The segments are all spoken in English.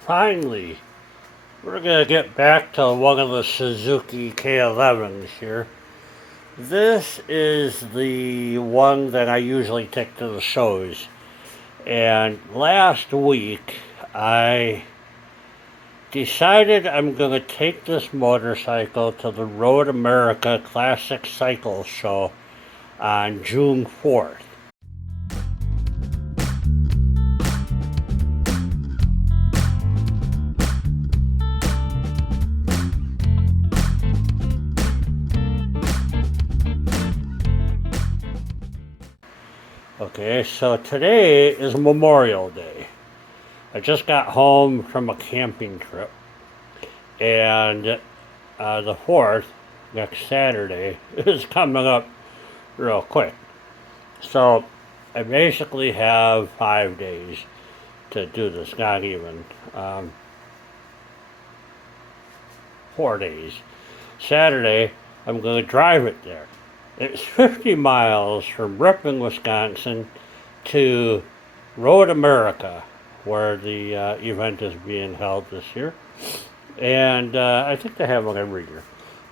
Finally, we're going to get back to one of the Suzuki K11s here. This is the one that I usually take to the shows. And last week, I decided I'm going to take this motorcycle to the Road America Classic Cycle Show on June 4th. Okay, so today is Memorial Day. I just got home from a camping trip, and the 4th, next Saturday, is coming up real quick. So I basically have 5 days to do this, not even 4 days. Saturday, I'm going to drive it there. It's 50 miles from Ripon, Wisconsin to Road America, where the event is being held this year. And I think they have one every year.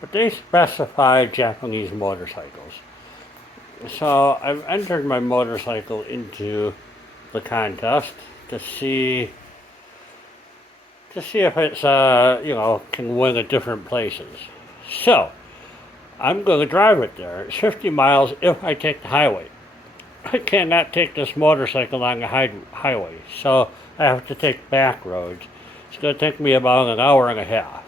But they specify Japanese motorcycles. So I've entered my motorcycle into the contest to see if it's, can win at different places. So I'm going to drive it there. It's 50 miles if I take the highway. I cannot take this motorcycle on the highway, so I have to take back roads. It's going to take me about an hour and a half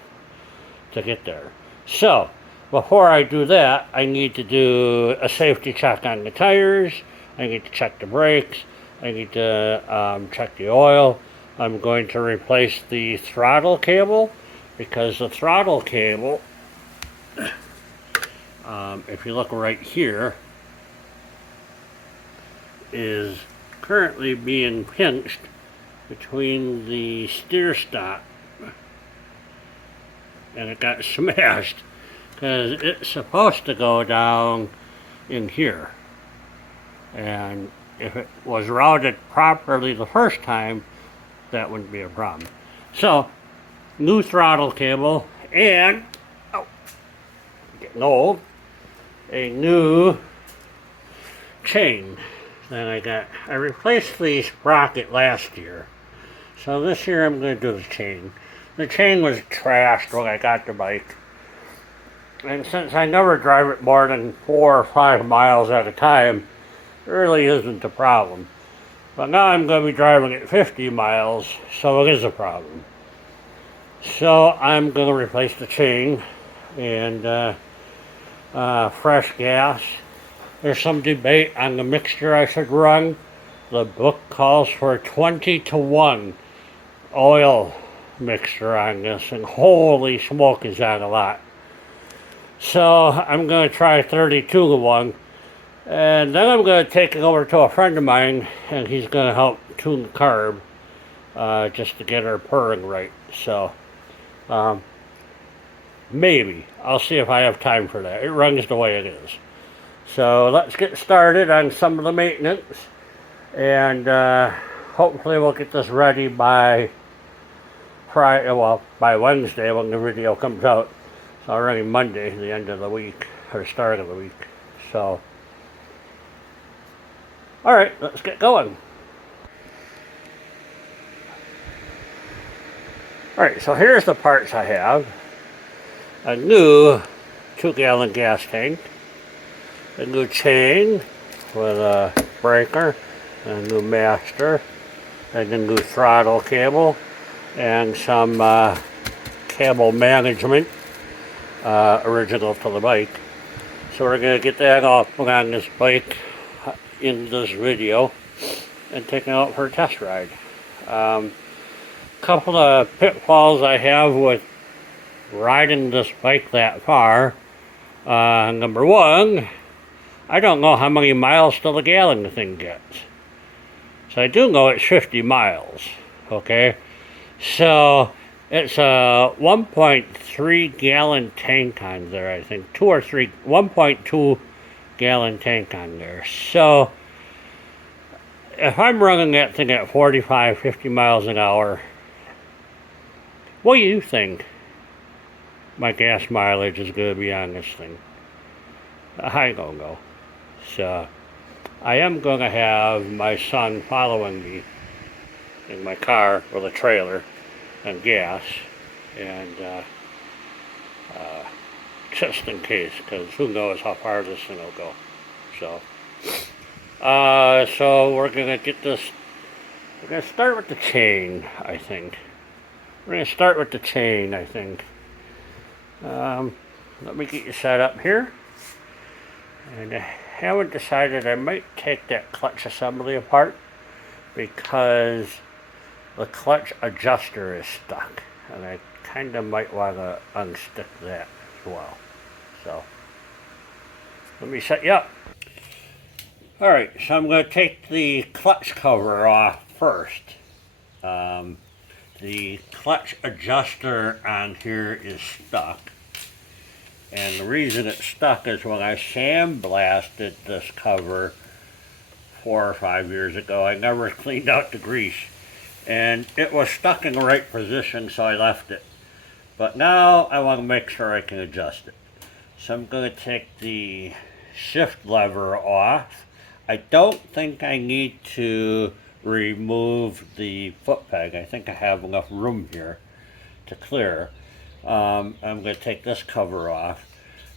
to get there. So before I do that, I need to do a safety check on the tires. I need to check the brakes. I need to check the oil. I'm going to replace the throttle cable, because the throttle cable, if you look right here, is currently being pinched between the steer stop, and it got smashed because it's supposed to go down in here, and if it was routed properly the first time, that wouldn't be a problem. So new throttle cable, and getting old, a new chain that I replaced the sprocket last year, so this year I'm going to do the chain. The chain was trashed when I got the bike, and since I never drive it more than 4 or 5 miles at a time, it really isn't a problem. But now I'm going to be driving at 50 miles, so it is a problem. So I'm going to replace the chain and fresh gas. There's some debate on the mixture I should run. The book calls for 20-to-1 oil mixture on this, and holy smoke, is that a lot. So I'm going to try 32-to-1, and then I'm going to take it over to a friend of mine, and he's going to help tune the carb just to get her purring right. So maybe. I'll see if I have time for that. It runs the way it is. So let's get started on some of the maintenance, and hopefully we'll get this ready by by Wednesday when the video comes out. It's already Monday, the end of the week, or start of the week. So, alright, let's get going. Alright, so here's the parts I have. A new 2-gallon gas tank, a new chain with a breaker, a new master, and a new throttle cable, and some cable management original to the bike. So we're going to get that all put on this bike in this video and take it out for a test ride. Couple of pitfalls I have with riding this bike that far. Number one, I don't know how many miles to the gallon the thing gets. So I do know it's 50 miles, okay? So it's a 1.3 gallon tank on there, I think. 1.2 gallon tank on there. So if I'm running that thing at 45, 50 miles an hour, What do you think my gas mileage is going to be on this thing? I don't know. So I am going to have my son following me in my car with a trailer and gas, and just in case, because who knows how far this thing will go. So, so we're gonna get this. We're gonna start with the chain, I think. We're gonna start with the chain, I think. Let me get you set up here. And I haven't decided. I might take that clutch assembly apart because the clutch adjuster is stuck, and I kind of might want to unstick that as well. So let me set you up. Alright, so I'm going to take the clutch cover off first. The clutch adjuster on here is stuck. And the reason it's stuck is when I sandblasted this cover 4 or 5 years ago, I never cleaned out the grease. And it was stuck in the right position, so I left it. But now I want to make sure I can adjust it. So I'm going to take the shift lever off. I don't think I need to remove the foot peg. I think I have enough room here to clear. I'm going to take this cover off.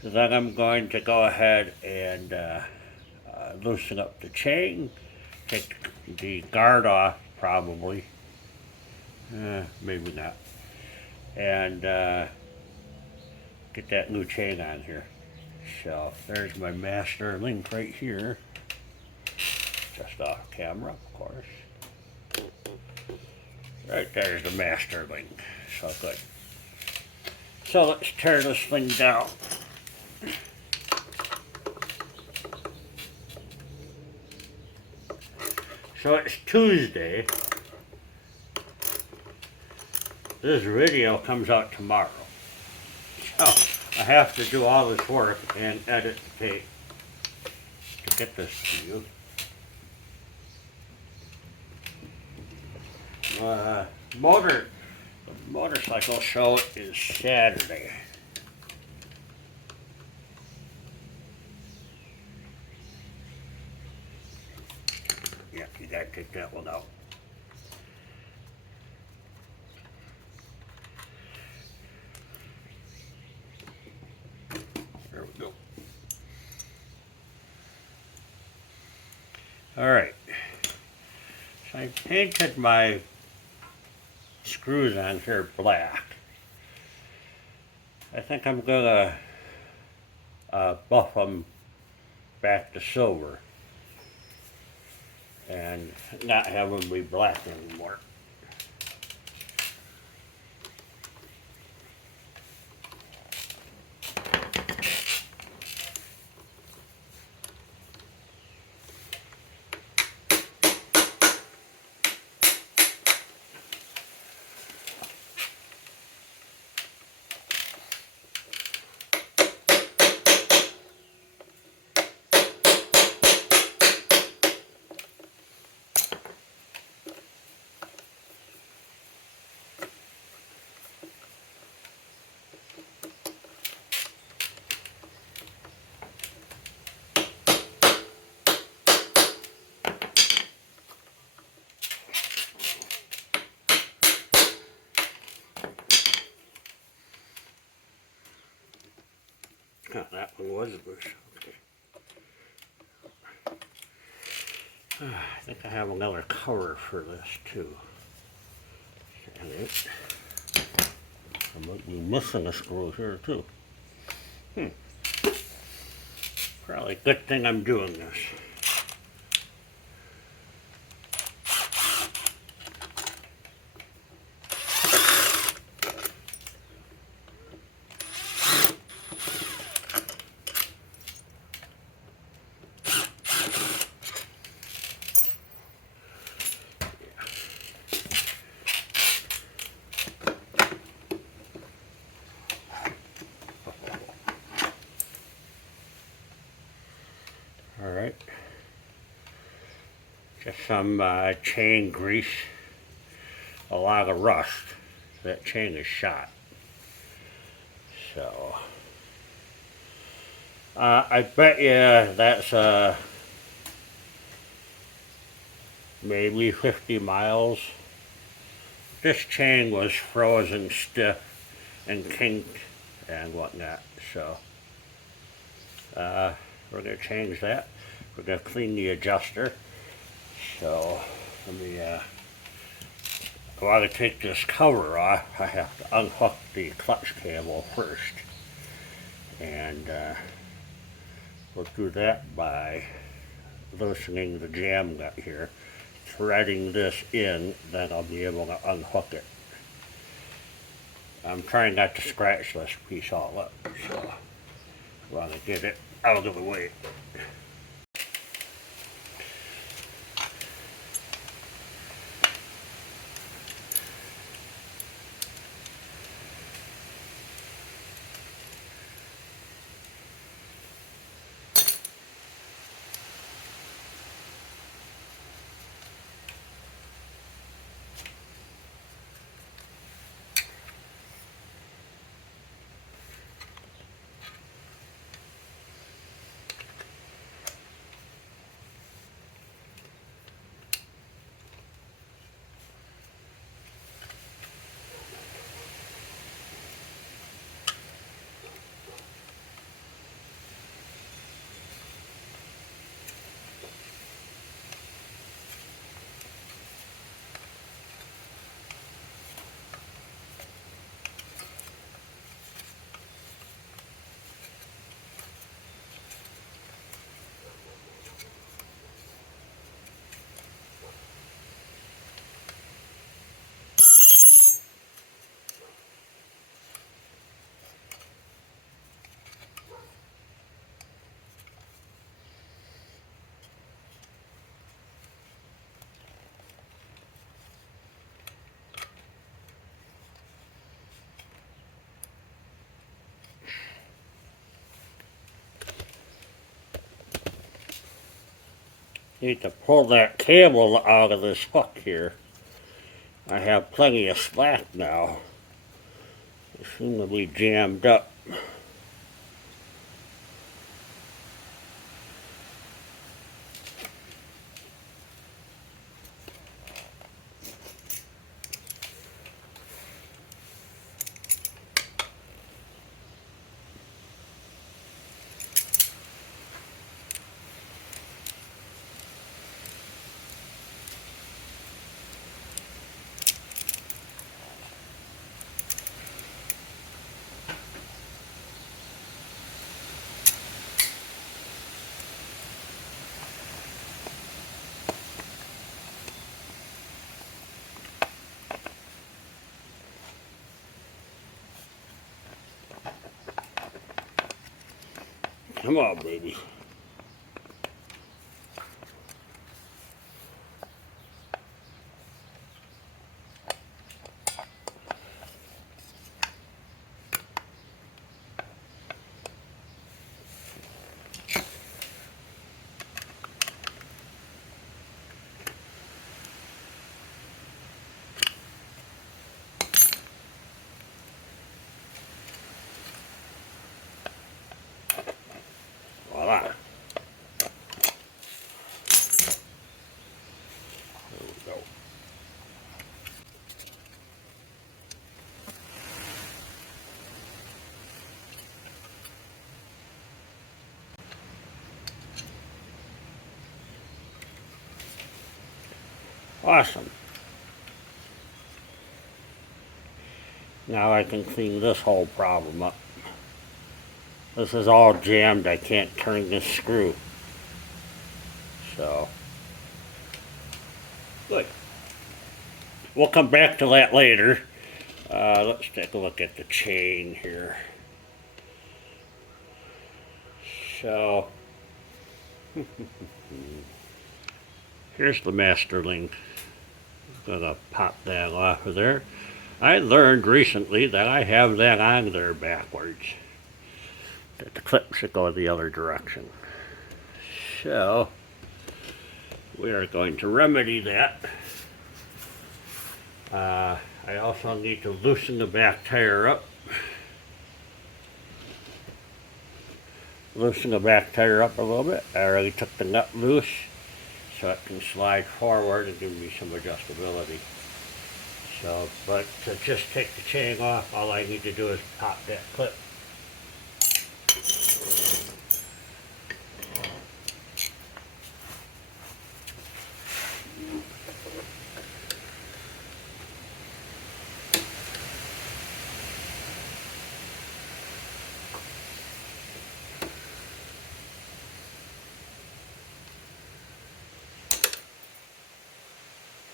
Then I'm going to go ahead and loosen up the chain, take the guard off probably, maybe not, and get that new chain on here. So there's my master link right here, just off camera of course. Right there's the master link, so good. So let's tear this thing down. So it's Tuesday. This video comes out tomorrow. So I have to do all this work and edit the tape to get this to you. The motorcycle show is Saturday. Yeah, you gotta take that one out. There we go. Alright. So I painted my screws on here black. I think I'm gonna buff them back to silver and not have them be black anymore. Oh, that one was loose. Okay. I think I have another cover for this too. And I might be missing a screw here too. Probably a good thing I'm doing this. Alright, just some chain grease, a lot of rust, that chain is shot. So I bet you that's maybe 50 miles. This chain was frozen stiff and kinked and whatnot, so we're going to change that. We're going to clean the adjuster. So let me, while I take this cover off, I have to unhook the clutch cable first. And we'll do that by loosening the jam nut here, threading this in, then I'll be able to unhook it. I'm trying not to scratch this piece all up, so I want to get it out of the way. Need to pull that cable out of this hook here. I have plenty of slack now. It seems to be jammed up. Come on, baby. Voila. There we go. Awesome. Now I can clean this whole problem up. This is all jammed. I can't turn this screw. So, good. We'll come back to that later. Let's take a look at the chain here. So, here's the master link. Gonna pop that off of there. I learned recently that I have that on there backwards. That the clip should go the other direction. So, we are going to remedy that. I also need to loosen the back tire up. Loosen the back tire up a little bit. I already took the nut loose so it can slide forward and give me some adjustability. So, but to just take the chain off, all I need to do is pop that clip.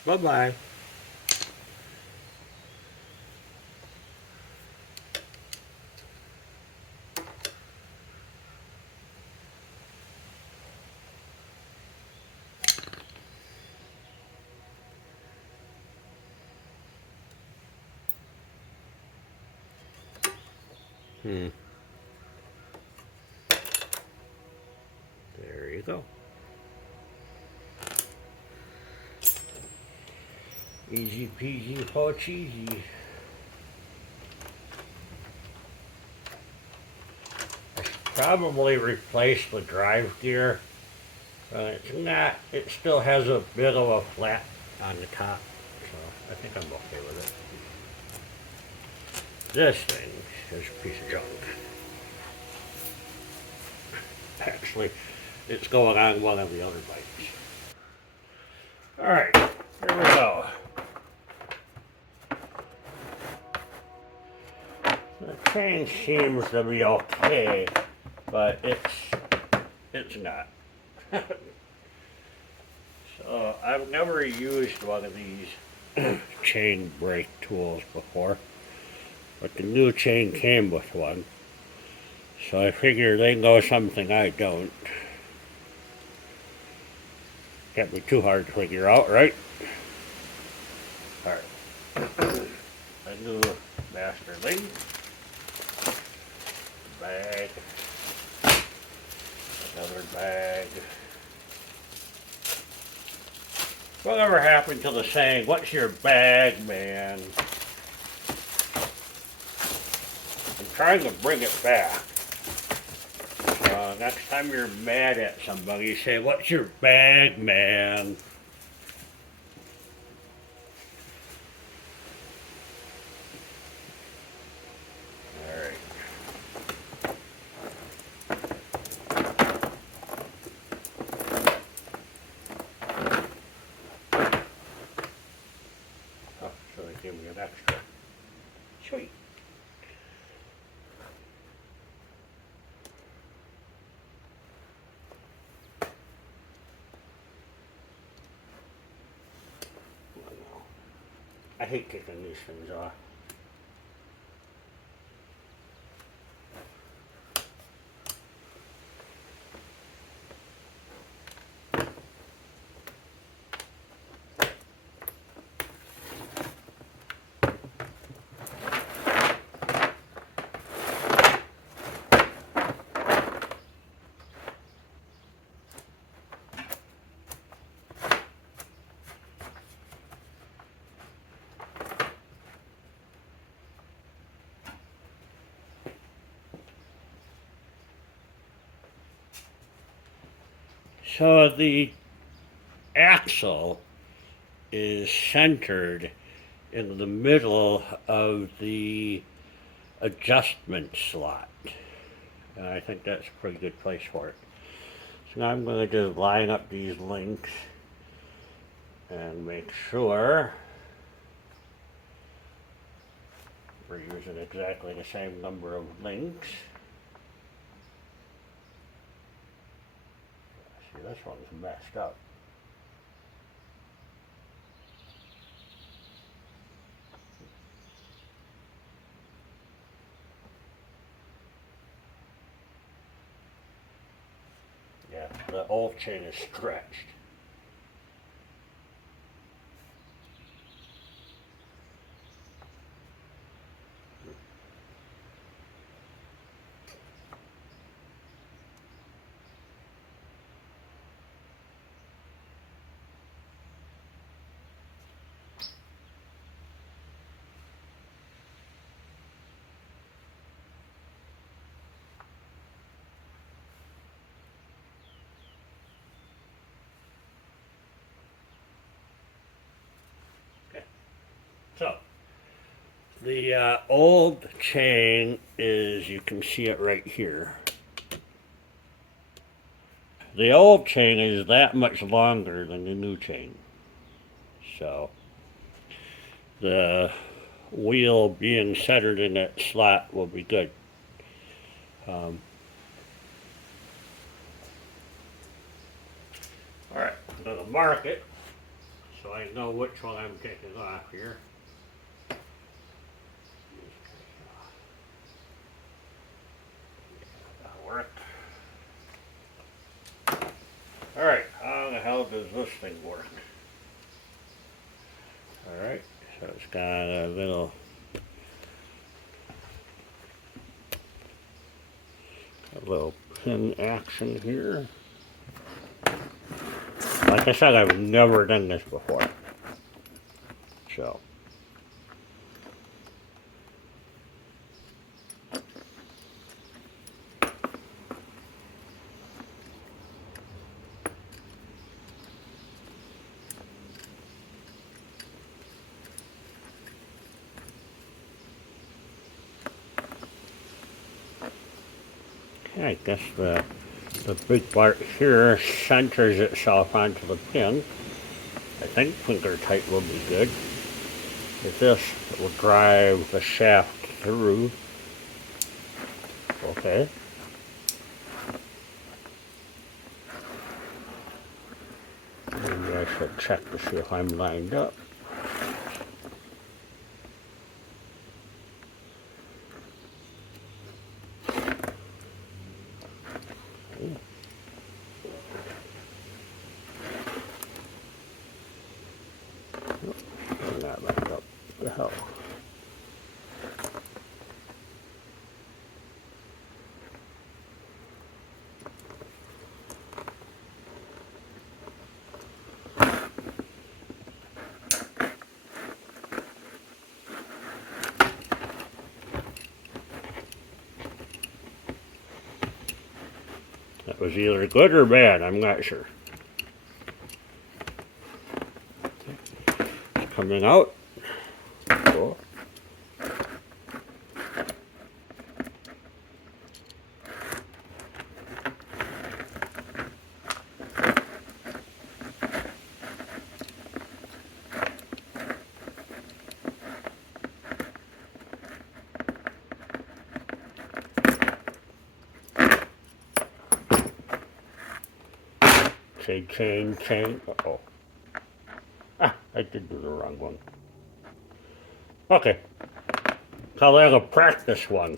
Bye-bye. There you go. Easy peasy po cheesy. I should probably replace the drive gear. It's not, it still has a bit of a flat on the top, so I think I'm okay with it. This thing is a piece of junk. Actually, it's going on one of the other bikes. Alright, here we go. The chain seems to be okay, but it's not. So I've never used one of these chain brake tools before, but the new chain came with one, so I figure they know something I don't. Can't be too hard to figure out, right? Alright. A new master link. Bag. Another bag. Whatever happened to the saying, what's your bag, man? I'm trying to bring it back. Next time you're mad at somebody, say, what's your bag, man? Alright. Oh, so they gave me an extra. Sweet. I hate taking these things off. So the axle is centered in the middle of the adjustment slot. And I think that's a pretty good place for it. So now I'm going to just line up these links and make sure we're using exactly the same number of links. See, this one's messed up. Yeah, the old chain is stretched. So, the old chain is, you can see it right here. The old chain is that much longer than the new chain. So, the wheel being centered in that slot will be good. Alright, I'm going to mark it so I know which one I'm taking off here. That'll work. Alright, how the hell does this thing work? Alright, so it's got a little pin action here. Like I said, I've never done this before. So. I guess the big part here centers itself onto the pin. I think finger tight will be good. With this, it will drive the shaft through. Okay. Maybe I should check to see if I'm lined up. I'm not lined up. What the hell? That was either good or bad, I'm not sure. It's coming out. Cool. Chain. Uh-oh. Ah, I did do the wrong one. Okay. So there's a practice one.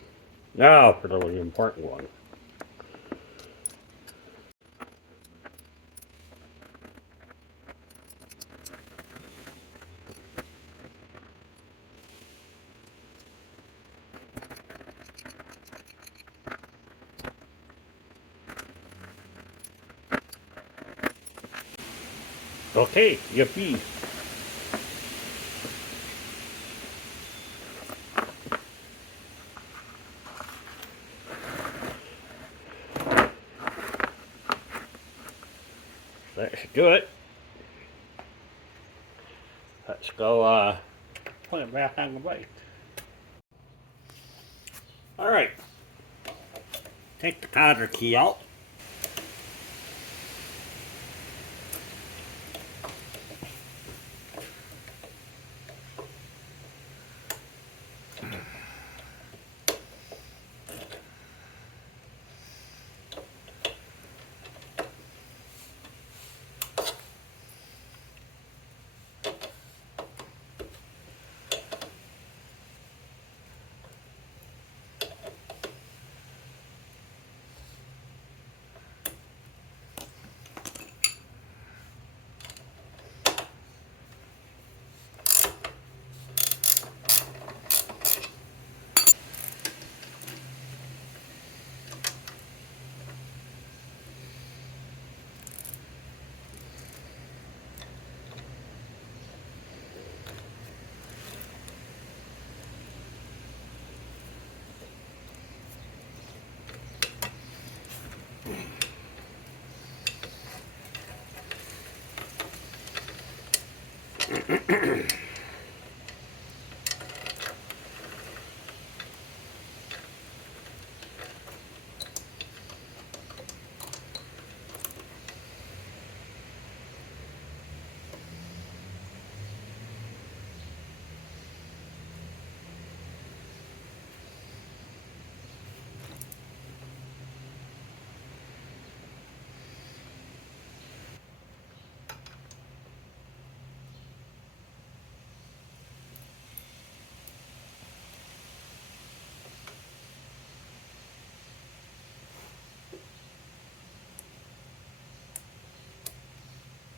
Now for the really important one. Okay, yippee. That should do it. Let's go put it back on the bike. Alright. Take the cotter key out.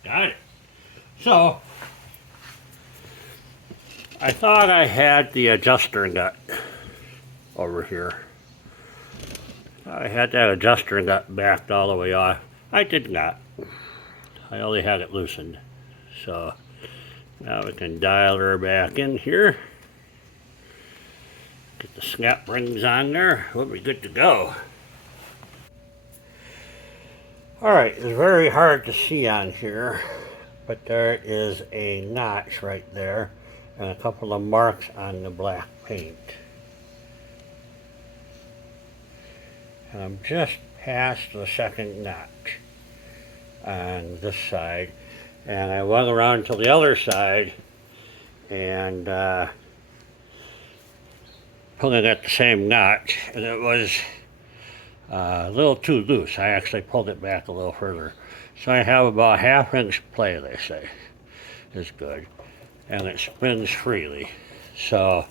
Got it. So, I thought I had the adjuster nut over here. I had that adjuster nut backed all the way off. I did not. I only had it loosened. So, now we can dial her back in here. Get the snap rings on there. We'll be good to go. Alright, it's very hard to see on here, but there is a notch right there and a couple of marks on the black paint. And I'm just past the second notch on this side, and I went around to the other side and put it at the same notch, and it was a little too loose. I actually pulled it back a little further. So I have about ½ inch play, they say, is good. And it spins freely. So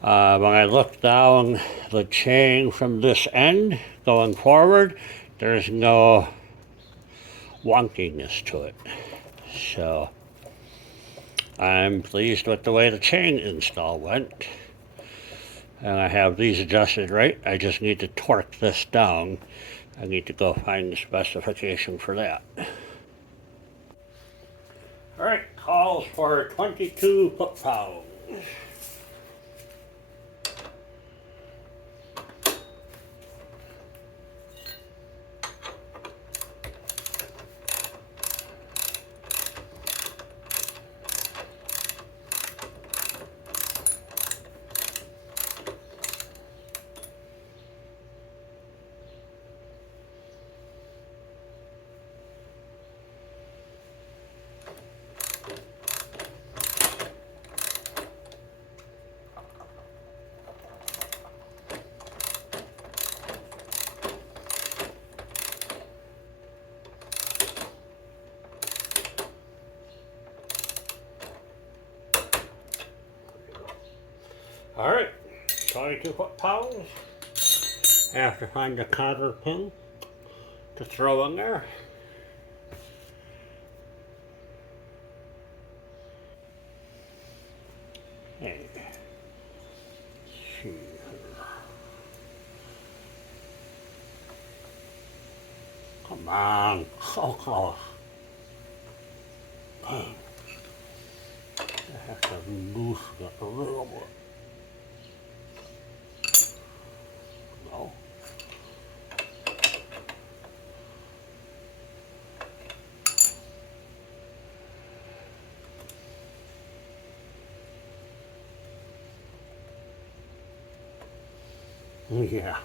when I look down the chain from this end going forward, there's no wonkiness to it. So I'm pleased with the way the chain install went. And I have these adjusted right. I just need to torque this down. I need to go find the specification for that. Alright, calls for 22 foot-pounds. Alright, 22 foot-pounds. I have to find a cotter pin to throw in there. Hey, let's see here. Come on, so close. Dang. I have to loosen it a little bit. No. Yeah.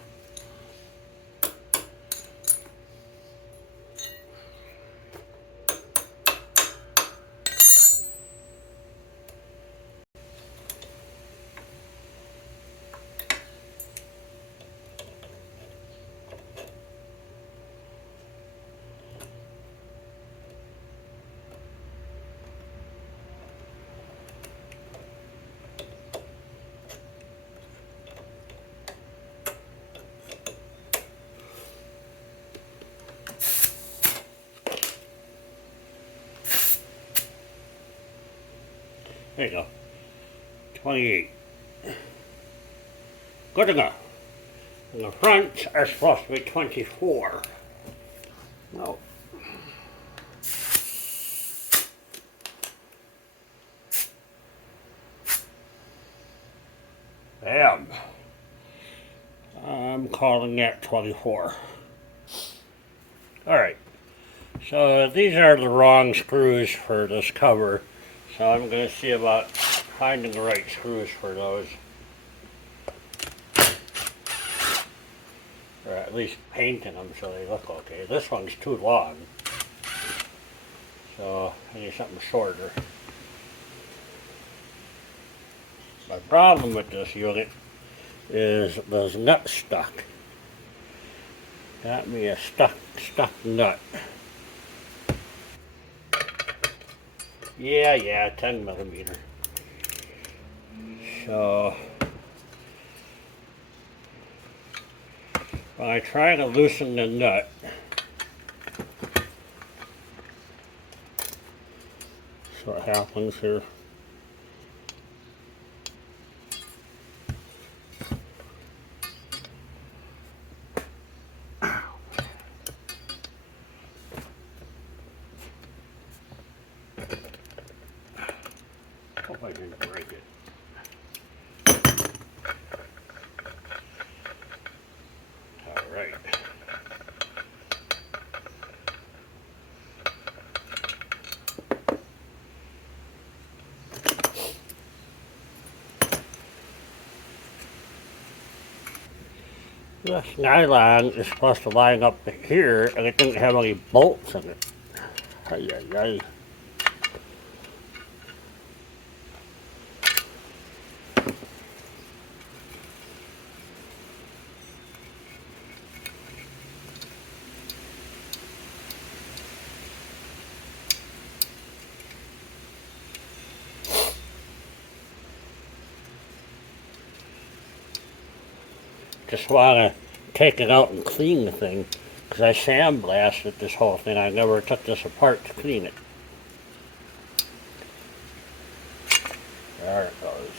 There you go. 28. Good to go. And the fronts are supposed to be 24. No. Bam. I'm calling that 24. Alright. So these are the wrong screws for this cover. So I'm going to see about finding the right screws for those. Or at least painting them so they look okay. This one's too long. So I need something shorter. My problem with this unit is those nuts stuck. Got me a stuck nut. Yeah, 10 millimeter. So when I try to loosen the nut, happens here. Hope I didn't break it. All right. This nylon is supposed to line up here, and it didn't have any bolts in it. Ay, ay, ay. Just want to take it out and clean the thing, because I sandblasted this whole thing. I never took this apart to clean it. There it goes.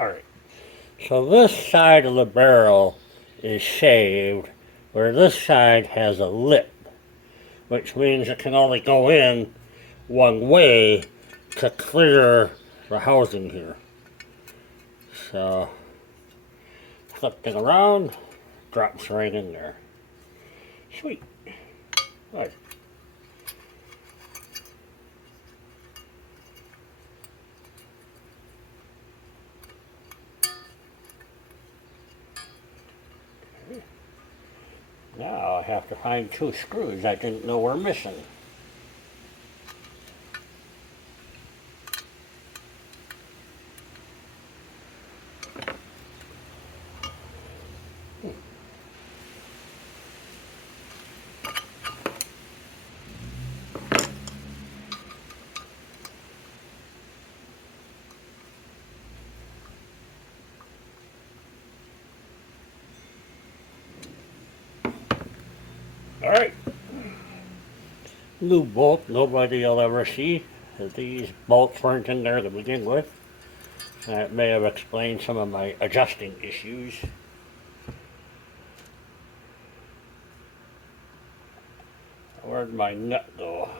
Alright, so this side of the barrel is shaved, where this side has a lip, which means it can only go in one way to clear the housing here. So, flip it around, drops right in there. Sweet. Right. Now I have to find two screws I didn't know were missing. Alright. New bolt nobody will ever see. These bolts weren't in there to begin with. That may have explained some of my adjusting issues. Where'd my nut go?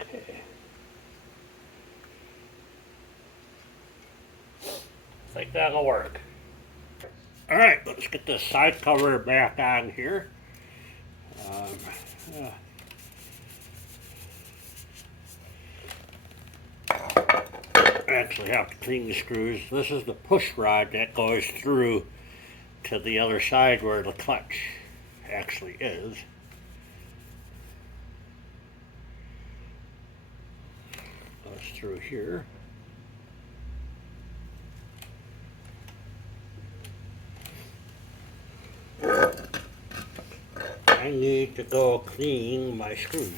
Okay. I think that'll work. Alright, let's get this side cover back on here. I actually have to clean the screws. This is the push rod that goes through to the other side where the clutch actually is. Goes through here. I need to go clean my screws.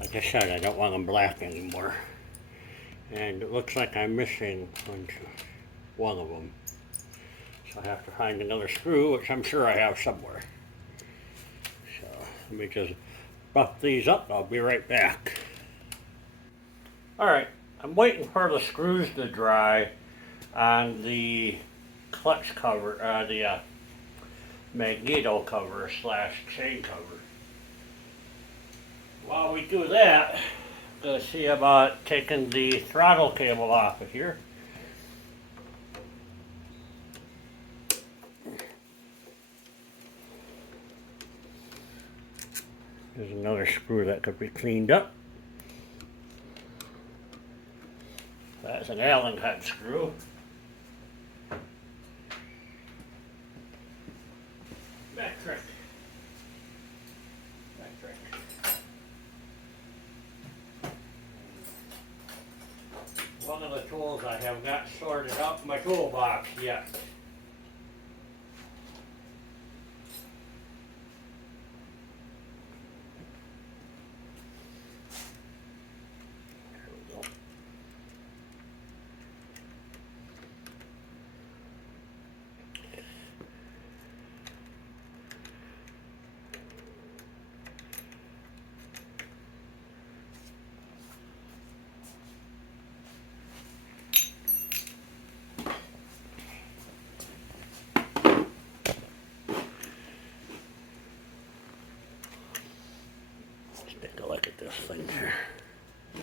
Like I said, I don't want them black anymore. And it looks like I'm missing one of them. So I have to find another screw, which I'm sure I have somewhere. So let me just buff these up. I'll be right back. Alright, I'm waiting for the screws to dry on the clutch cover, the magneto cover / chain cover. While we do that, I'm going to see about taking the throttle cable off of here. There's another screw that could be cleaned up. That's an Allen head screw. Metric. One of the tools I have not sorted out in my toolbox yet. There we go. Let's take a look at this thing here. So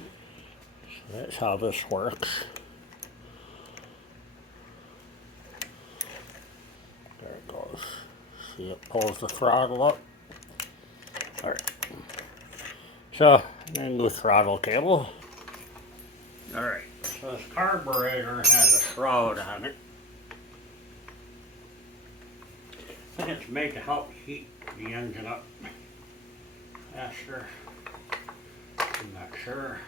that's how this works. There it goes. See, it pulls the throttle up. Alright. So, then the throttle cable. Alright, so this carburetor has a shroud on it. I think it's made to help heat the engine up faster. I'm not sure.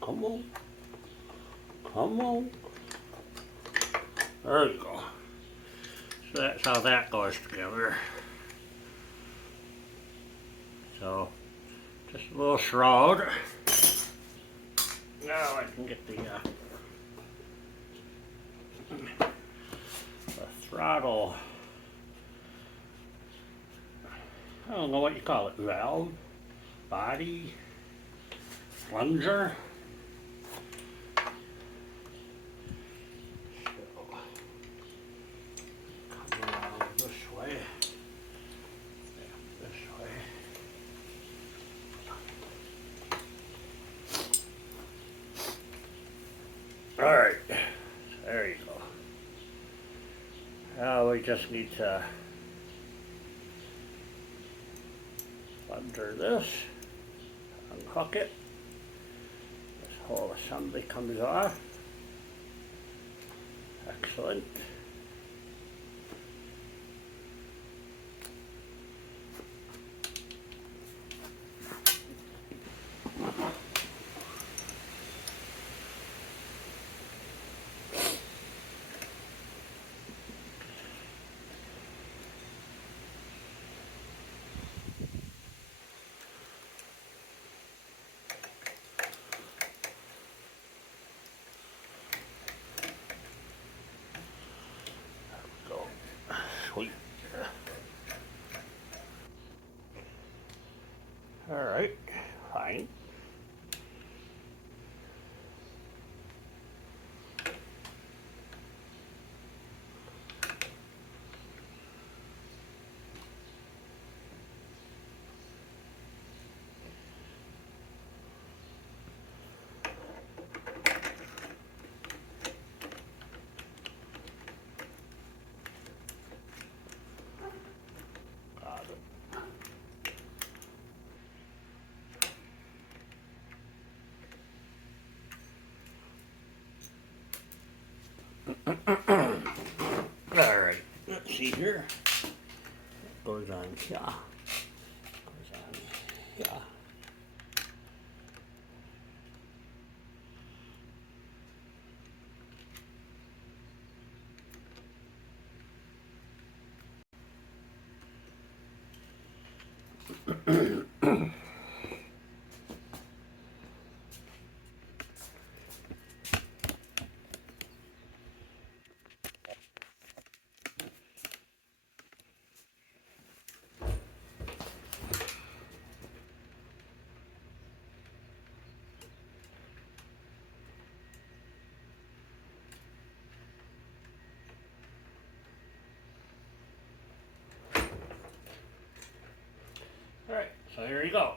Come on. Come on. There you go. So that's how that goes together. So, just a little shroud. Now I can get the throttle. I don't know what you call it. Valve? Body? Plunger? Alright, there you go. Now we just need to undo this, unhook it. This whole assembly comes off. Excellent. Sweet. Alright, fine. Alright, let's see here. It goes on here. Goes on here. Alright, so here you go.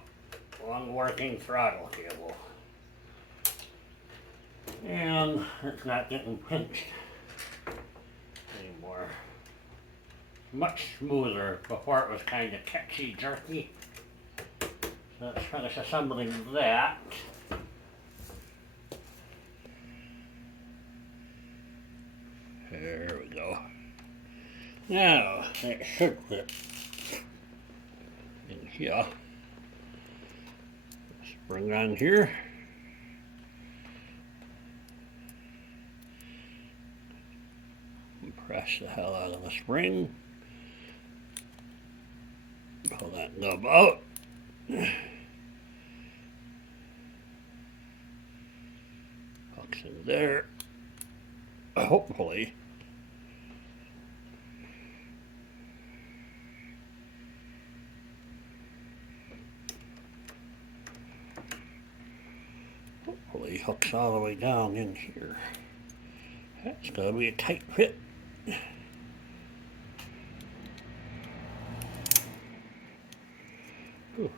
One working throttle cable. And it's not getting pinched. much smoother. Before it was kind of catchy, jerky. So let's finish assembling that. There we go. Now, it should fit in here. Spring on here. Press the hell out of the spring. Pull that nub out. Hooks in there. Hopefully. Hopefully hooks all the way down in here. That's gonna be a tight fit. Ooh.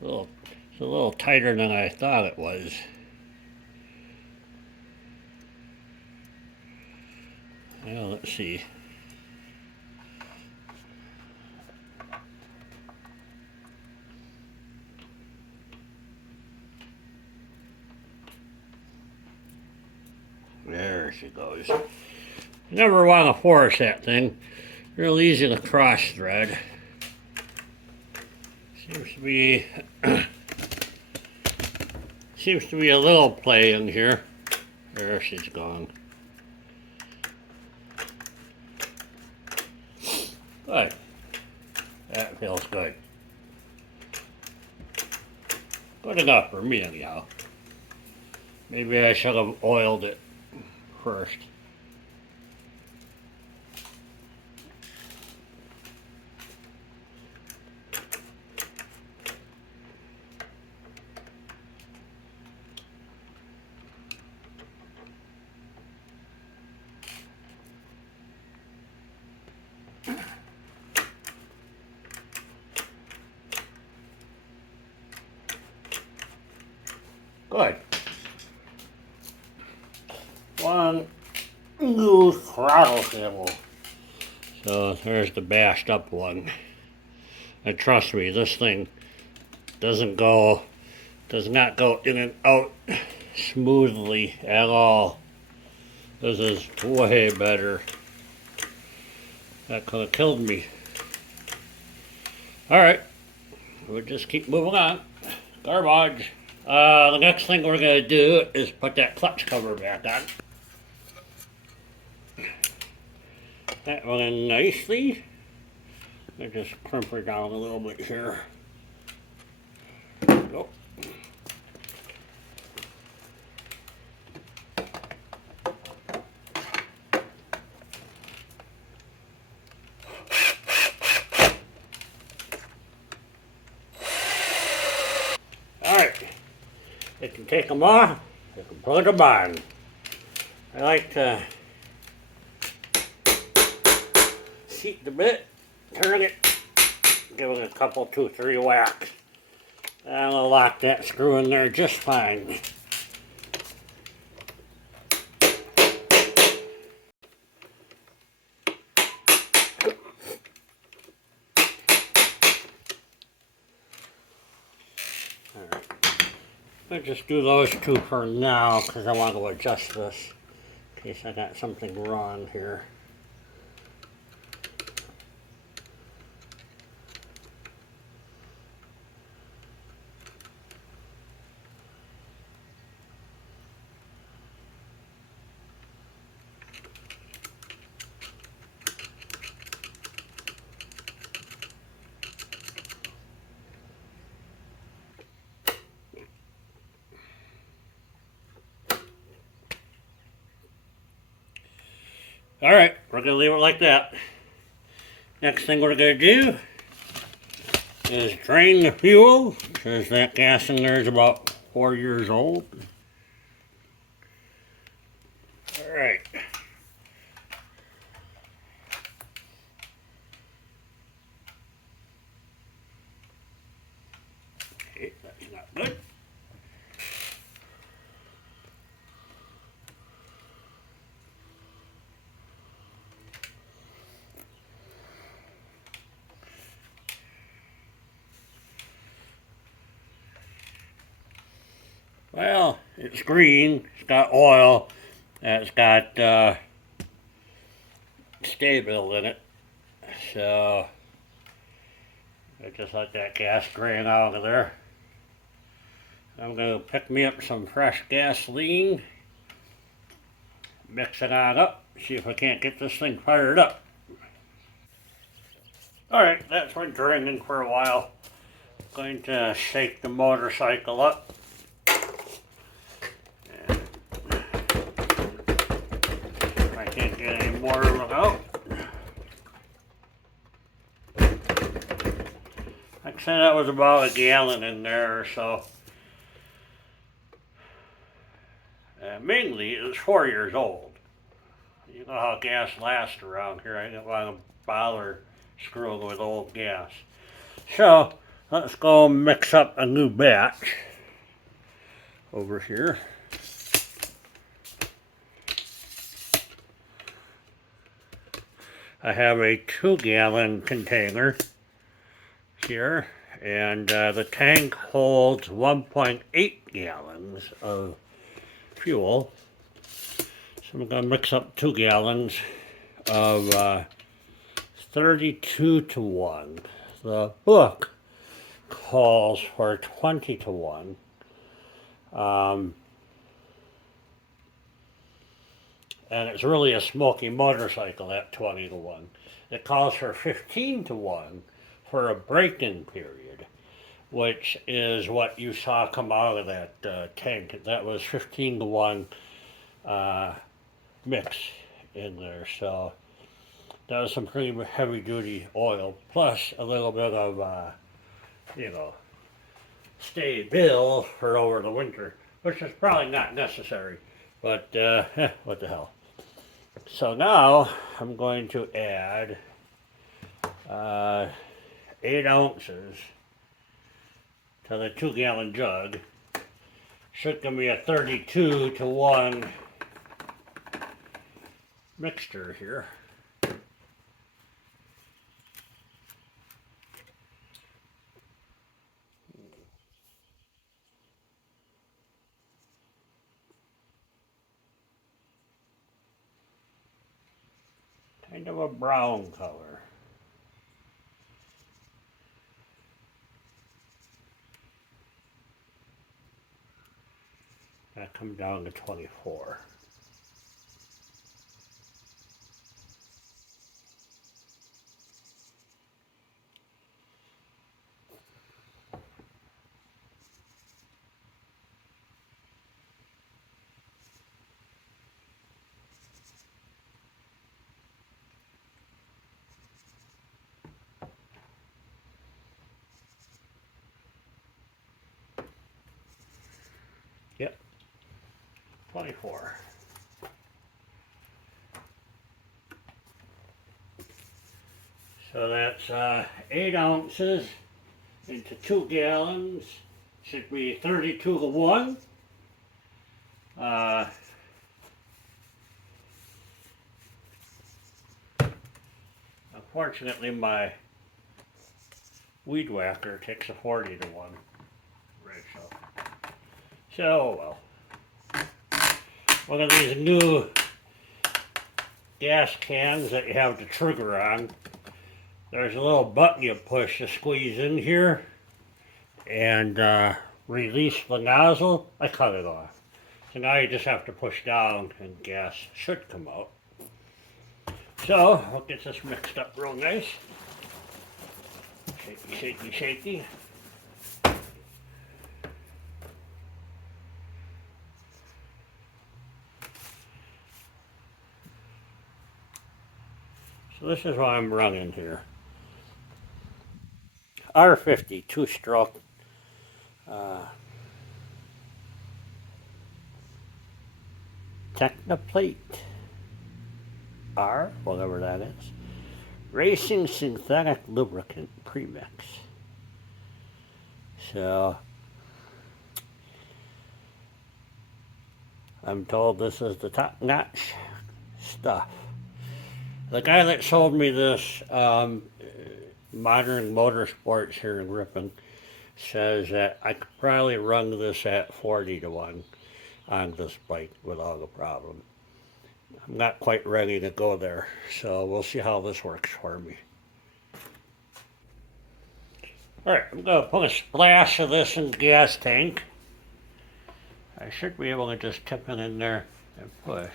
It's a little tighter than I thought it was. Well, let's see. There she goes. Never want to force that thing. Real easy to cross thread. Seems to be a little play in here. There she's gone. Good. That feels good. Good enough for me anyhow. Maybe I should have oiled it first. Good. One new throttle cable. So there's the bashed up one. And trust me, this thing does not go in and out smoothly at all. This is way better. That could have killed me. Alright, we'll just keep moving on. Garbage. The next thing we're going to do is put that clutch cover back on. That went in nicely. I just crimp her down a little bit here. There we go. You can take them off, you can put them on. I like to seat the bit, turn it, give it a couple, 2, 3 whacks. And I'll lock that screw in there just fine. I'll just do those 2 for now because I want to adjust this in case I got something wrong here. Alright, we're going to leave it like that. Next thing we're going to do is drain the fuel, because that gas in there is about 4 years old. Alright. Good. Well, it's green, it's got oil, and it's got stable in it. So I just let that gas drain out of there. I'm going to pick me up some fresh gasoline, mix it on up, see if I can't get this thing fired up. Alright, that's been draining for a while. Going to shake the motorcycle up. And if I can't get any more of it out. Like I said, that was about a gallon in there or so. Mainly, it was 4 years old. You know how gas lasts around here. I don't want to bother screwing with old gas. So, let's go mix up a new batch over here. I have a 2-gallon container here, and the tank holds 1.8 gallons of fuel. So I'm going to mix up 2 gallons of 32 to 1. The book calls for 20 to 1. And it's really a smoky motorcycle at 20 to 1. It calls for 15 to 1 for a break-in period, which is what you saw come out of that tank. That was 15 to 1 mix in there. So that was some pretty heavy-duty oil, plus a little bit of, stay-bill for over the winter, which is probably not necessary, but what the hell. So now I'm going to add 8 ounces to the 2-gallon jug. Should give me a 32 to 1 mixture here. Kind of a brown color. That comes down to 24. Yep, 24. So that's 8 ounces into 2 gallons. Should be 32 to 1. Unfortunately, my weed whacker takes a 40 to 1 ratio. So, well, one of these new gas cans that you have the trigger on, there's a little button you push to squeeze in here and release the nozzle. I cut it off. So now you just have to push down and gas should come out. So, I'll get this mixed up real nice. Shaky, shaky, shaky. So this is what I'm running here. R50 2-stroke Technoplate R, whatever that is. Racing synthetic lubricant premix. So I'm told this is the top-notch stuff. The guy that sold me this Modern Motorsports here in Ripon says that I could probably run this at 40 to 1 on this bike without a problem. I'm not quite ready to go there, so we'll see how this works for me. Alright, I'm going to put a splash of this in the gas tank. I should be able to just tip it in there and push.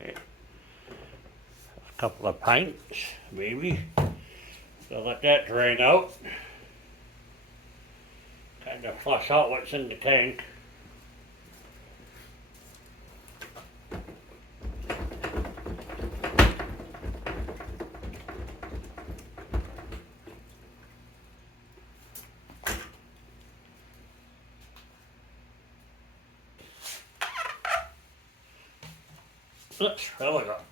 Okay. A couple of pints, maybe. So let that drain out. Kind of flush out what's in the tank. Let's fill it up.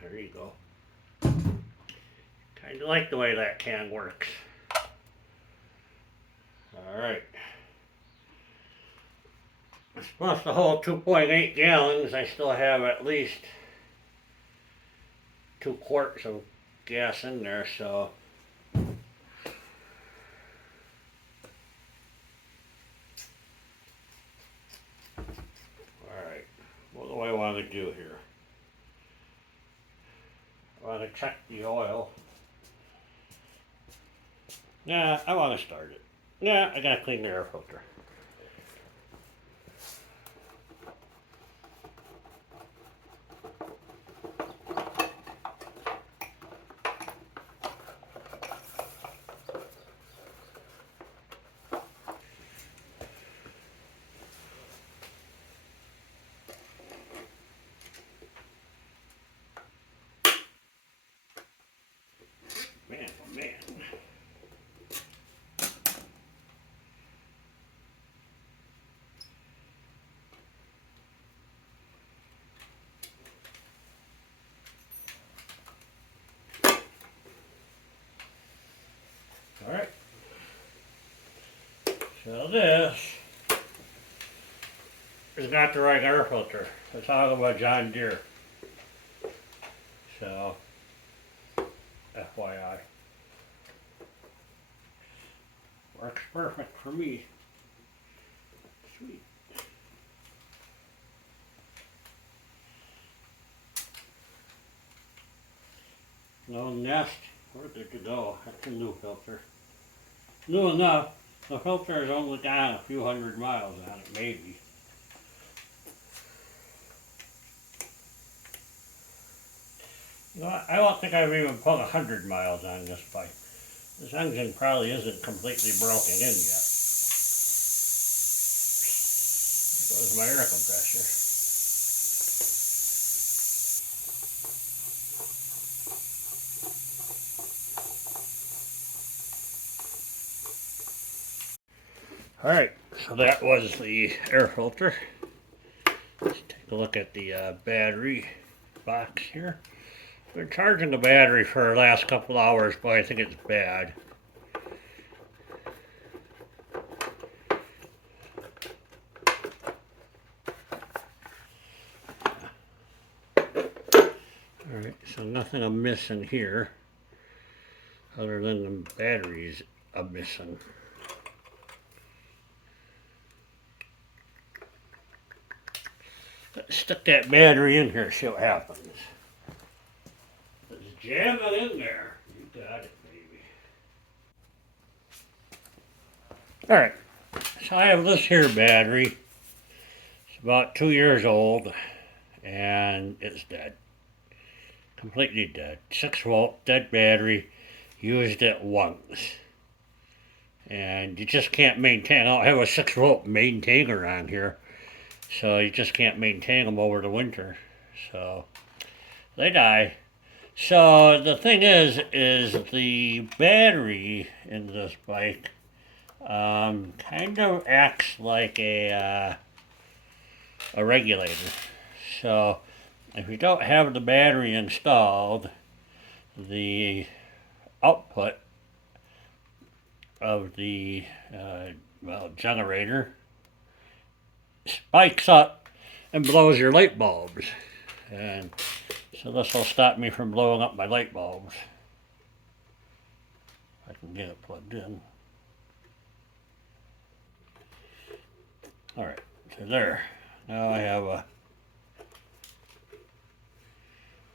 There you go. Kind of like the way that can works. Alright. It's supposed to hold 2.8 gallons. I still have at least 2 quarts of gas in there, so alright, what do I want to do here? I want to check the oil. Nah, I want to start it. Nah, I gotta clean the air filter. Man, oh man. Alright. So this is not the right air filter. It's talking about John Deere. So, FYI. Works perfect for me. Sweet. No nest. Where did it go? That's a new filter. New enough. The filter has only got a few hundred miles on it, maybe. You know, I don't think I've even put 100 miles on this bike. This engine probably isn't completely broken in yet. There goes my air compressor. Alright, so that was the air filter. Let's take a look at the battery box here. Been charging the battery for the last couple hours, but I think it's bad. Alright, so nothing I'm missing here, other than the batteries I'm missing. Let's stick that battery in here, see what happens. Let's jam it in there. You got it, baby. Alright, so I have this here battery. It's about 2 years old, and it's dead. Completely dead. 6-volt, dead battery. Used it once. And you just can't maintain. I don't have a 6-volt maintainer on here. So you just can't maintain them over the winter. So they die. So the thing is the battery in this bike kind of acts like a regulator. So if you don't have the battery installed, the output of the generator spikes up and blows your light bulbs. And so this will stop me from blowing up my light bulbs. I can get it plugged in. Alright, so there. Now I have a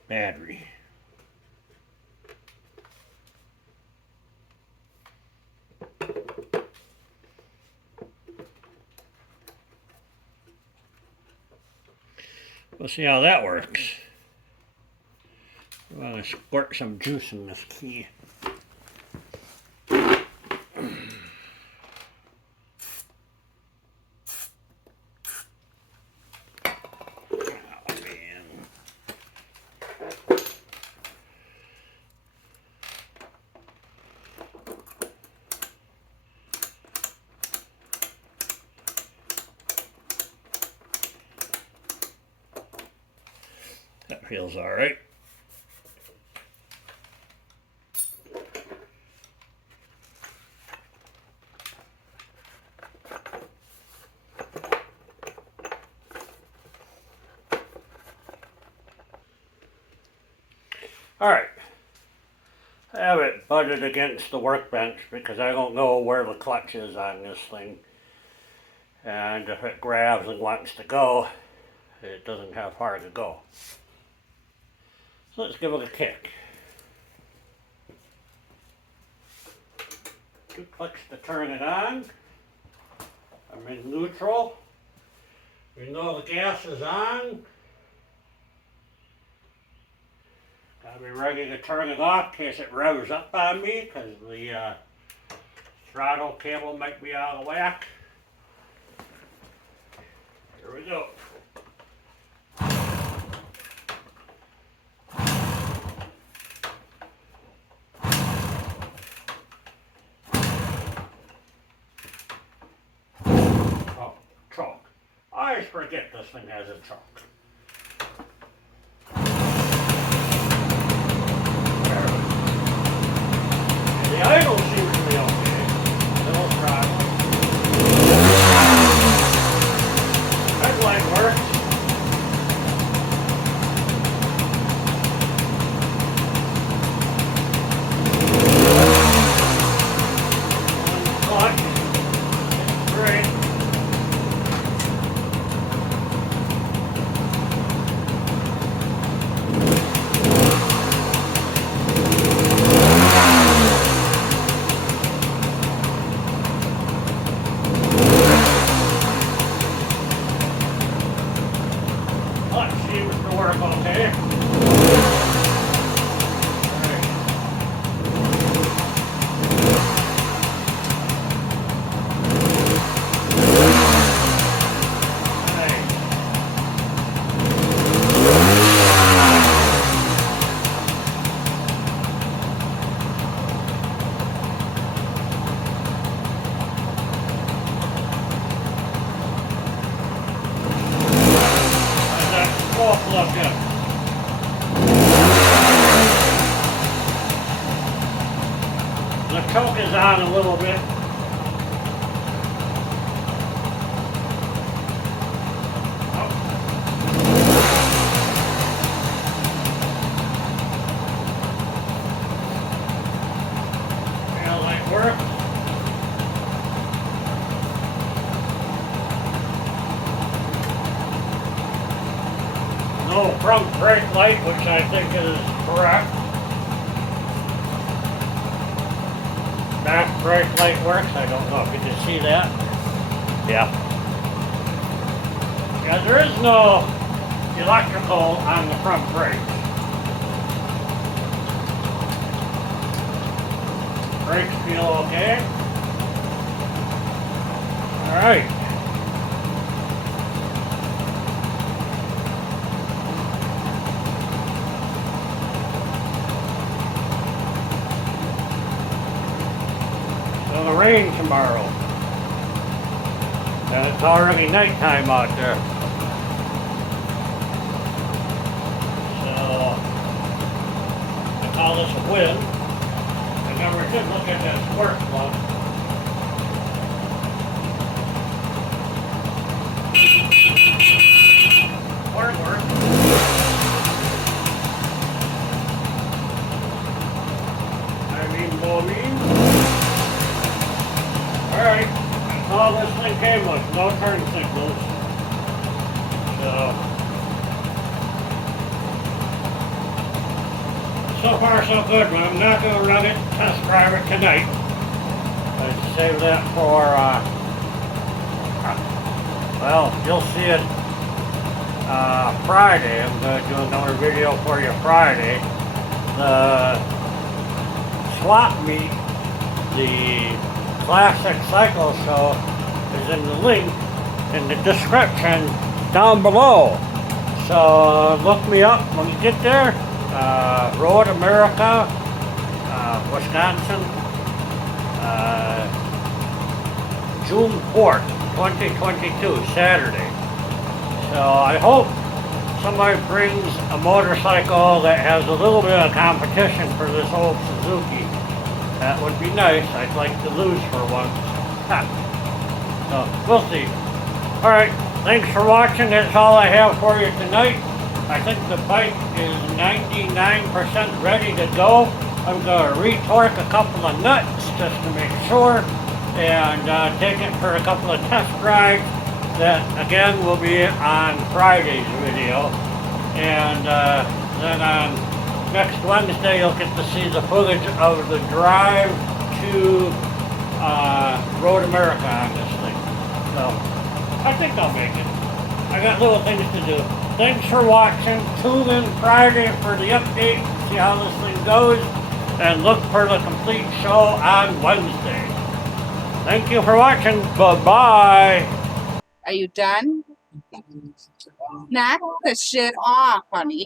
battery. We'll see how that works. I'm going to squirt some juice in this key. That feels all right. All right. I have it butted against the workbench because I don't know where the clutch is on this thing. And if it grabs and wants to go, it doesn't have far to go. So let's give it a kick. 2 clicks to turn it on. I'm in neutral. You know the gas is on. Gotta be ready to turn it off in case it revs up on me because the throttle cable might be out of whack. Here we go. Oh, choke. I always forget this thing has a choke. The idle seems to be okay. Little throttle. Red light works. Clutch. Great. Seems to work okay. Plug in. The choke is on a little bit. Tail light works. No front brake light, which I think is correct. Back brake light works. I don't know if you can see that. Yeah. Yeah, there is no electrical on the front brakes. Brakes feel okay. All right. rain tomorrow. And it's already nighttime out there. So, I call this a win. I never did look at that spark plug. Work. Alright, that's all this thing came with, no turn signals. So far so good, but I'm not going to run it, test drive it tonight. I'll save that for, well, you'll see it Friday. I'm going to do another video for you Friday. The swap meet, the Classic Cycle Show, is in the link in the description down below. So look me up when you get there. Road America, Wisconsin, June 4th, 2022, Saturday. So I hope somebody brings a motorcycle that has a little bit of competition for this old Suzuki. That would be nice. I'd like to lose for once. So we'll see. Alright, thanks for watching. That's all I have for you tonight. I think the bike is 99% ready to go. I'm going to retorque a couple of nuts just to make sure and take it for a couple of test drives. That again will be on Friday's video. And then on next Wednesday you'll get to see the footage of the drive to Road America on this thing. So I think I'll make it. I got little things to do. Thanks for watching. Tune in Friday for the update, see how this thing goes, and look for the complete show on Wednesday. Thank you for watching. Bye-bye. Are you done? Knock the shit off, honey.